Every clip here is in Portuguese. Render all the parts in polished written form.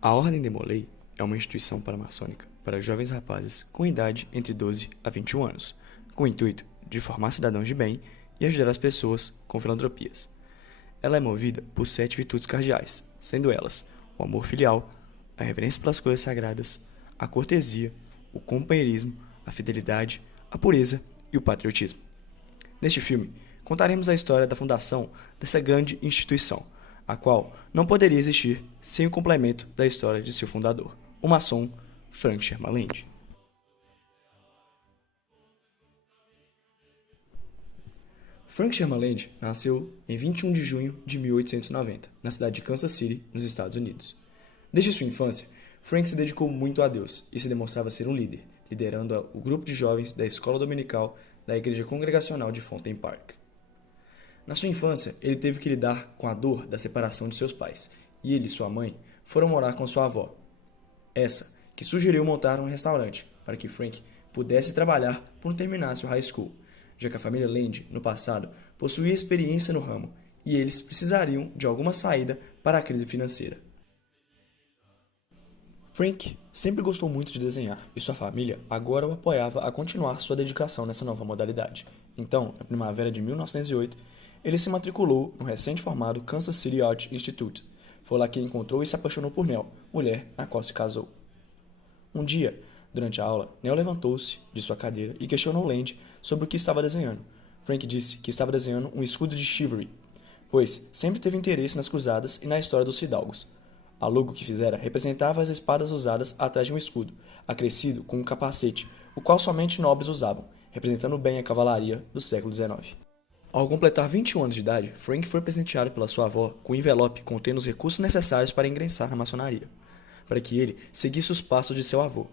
A Ordem de Molay é uma instituição paramaçônica para jovens rapazes com idade entre 12 a 21 anos, com o intuito de formar cidadãos de bem e ajudar as pessoas com filantropias. Ela é movida por 7 virtudes cardeais, sendo elas o amor filial, a reverência pelas coisas sagradas, a cortesia, o companheirismo, a fidelidade, a pureza e o patriotismo. Neste filme, contaremos a história da fundação dessa grande instituição, a qual não poderia existir sem o complemento da história de seu fundador, o maçom Frank Sherman Land. Frank Sherman Land nasceu em 21 de junho de 1890, na cidade de Kansas City, nos Estados Unidos. Desde sua infância, Frank se dedicou muito a Deus e se demonstrava ser um líder, liderando o grupo de jovens da escola dominical da Igreja Congregacional de Fountain Park. Na sua infância, ele teve que lidar com a dor da separação de seus pais, e ele e sua mãe foram morar com sua avó. Essa que sugeriu montar um restaurante para que Frank pudesse trabalhar quando terminasse o high school, já que a família Land, no passado, possuía experiência no ramo e eles precisariam de alguma saída para a crise financeira. Frank sempre gostou muito de desenhar e sua família agora o apoiava a continuar sua dedicação nessa nova modalidade. Então, na primavera de 1908, ele se matriculou no recém-formado Kansas City Art Institute. Foi lá que encontrou e se apaixonou por Nell, mulher na qual se casou. Um dia, durante a aula, Nell levantou-se de sua cadeira e questionou Land sobre o que estava desenhando. Frank disse que estava desenhando um escudo de chivalry, pois sempre teve interesse nas cruzadas e na história dos fidalgos. A logo que fizera representava as espadas usadas atrás de um escudo, acrescido com um capacete, o qual somente nobres usavam, representando bem a cavalaria do século XIX. Ao completar 21 anos de idade, Frank foi presenteado pela sua avó com um envelope contendo os recursos necessários para ingressar na maçonaria, para que ele seguisse os passos de seu avô.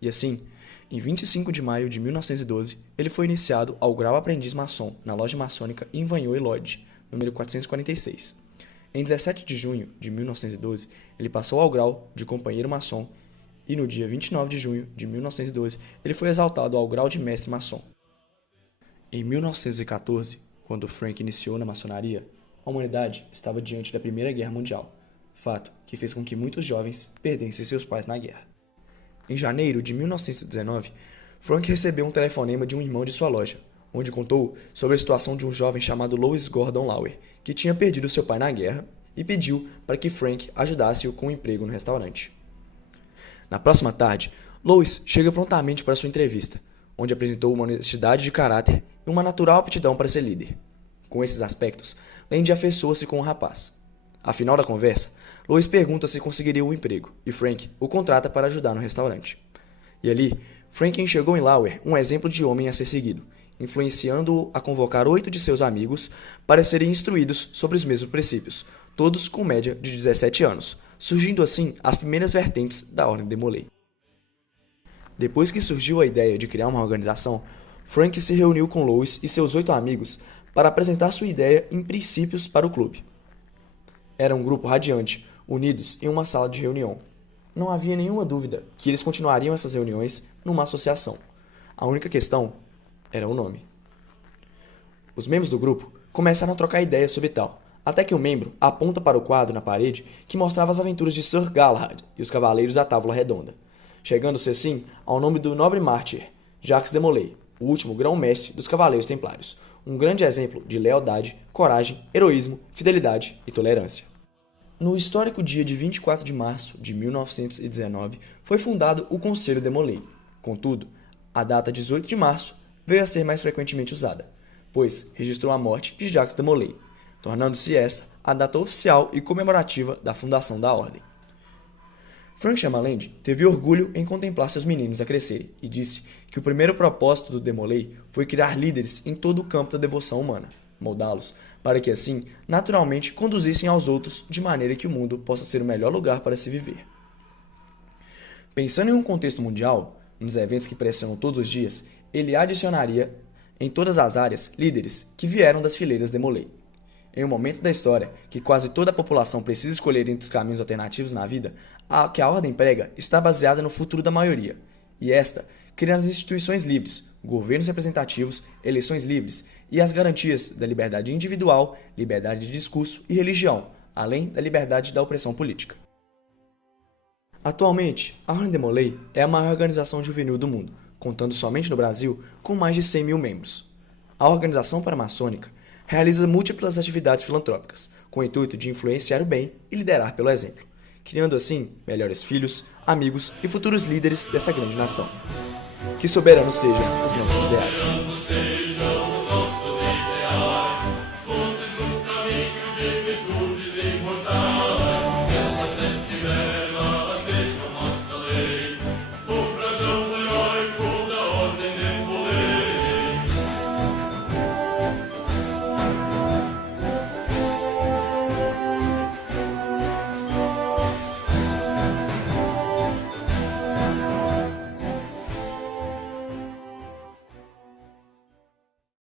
E assim, em 25 de maio de 1912, ele foi iniciado ao grau aprendiz maçom na loja maçônica Invanhoe Lodge, número 446. Em 17 de junho de 1912, ele passou ao grau de companheiro maçom e no dia 29 de junho de 1912, ele foi exaltado ao grau de mestre maçom. Em 1914, quando Frank iniciou na maçonaria, a humanidade estava diante da Primeira Guerra Mundial, fato que fez com que muitos jovens perdessem seus pais na guerra. Em janeiro de 1919, Frank recebeu um telefonema de um irmão de sua loja, onde contou sobre a situação de um jovem chamado Louis Gordon Lauer, que tinha perdido seu pai na guerra e pediu para que Frank ajudasse-o com um emprego no restaurante. Na próxima tarde, Louis chega prontamente para sua entrevista, onde apresentou uma honestidade de caráter e uma natural aptidão para ser líder. Com esses aspectos, Land afeiçoa-se com o rapaz. Ao final da conversa, Louis pergunta se conseguiria um emprego, e Frank o contrata para ajudar no restaurante. E ali, Frank enxergou em Lauer um exemplo de homem a ser seguido, influenciando-o a convocar 8 de seus amigos para serem instruídos sobre os mesmos princípios, todos com média de 17 anos, surgindo assim as primeiras vertentes da Ordem de Molay. Depois que surgiu a ideia de criar uma organização, Frank se reuniu com Louis e seus 8 amigos para apresentar sua ideia em princípios para o clube. Era um grupo radiante, unidos em uma sala de reunião. Não havia nenhuma dúvida que eles continuariam essas reuniões numa associação. A única questão era o nome. Os membros do grupo começaram a trocar ideias sobre tal, até que um membro aponta para o quadro na parede que mostrava as aventuras de Sir Galahad e os Cavaleiros da Távola Redonda, chegando-se assim ao nome do nobre mártir, Jacques de Molay, o último grão-mestre dos Cavaleiros Templários, um grande exemplo de lealdade, coragem, heroísmo, fidelidade e tolerância. No histórico dia de 24 de março de 1919, foi fundado o Conselho de Molay. Contudo, a data 18 de março veio a ser mais frequentemente usada, pois registrou a morte de Jacques de Molay, tornando-se esta a data oficial e comemorativa da fundação da ordem. Frank Sherman Land teve orgulho em contemplar seus meninos a crescerem e disse que o primeiro propósito do de Molay foi criar líderes em todo o campo da devoção humana, moldá-los para que assim, naturalmente, conduzissem aos outros de maneira que o mundo possa ser o melhor lugar para se viver. Pensando em um contexto mundial, nos eventos que pressionam todos os dias, ele adicionaria, em todas as áreas, líderes que vieram das fileiras de Molay. Em um momento da história que quase toda a população precisa escolher entre os caminhos alternativos na vida, a que a ordem prega está baseada no futuro da maioria, e esta cria as instituições livres, governos representativos, eleições livres e as garantias da liberdade individual, liberdade de discurso e religião, além da liberdade da opressão política. Atualmente, a Ordem de Molay é a maior organização juvenil do mundo, contando somente no Brasil com mais de 100 mil membros. A organização paramaçônica realiza múltiplas atividades filantrópicas, com o intuito de influenciar o bem e liderar pelo exemplo, criando assim melhores filhos, amigos e futuros líderes dessa grande nação. Que soberanos sejam os nossos ideais.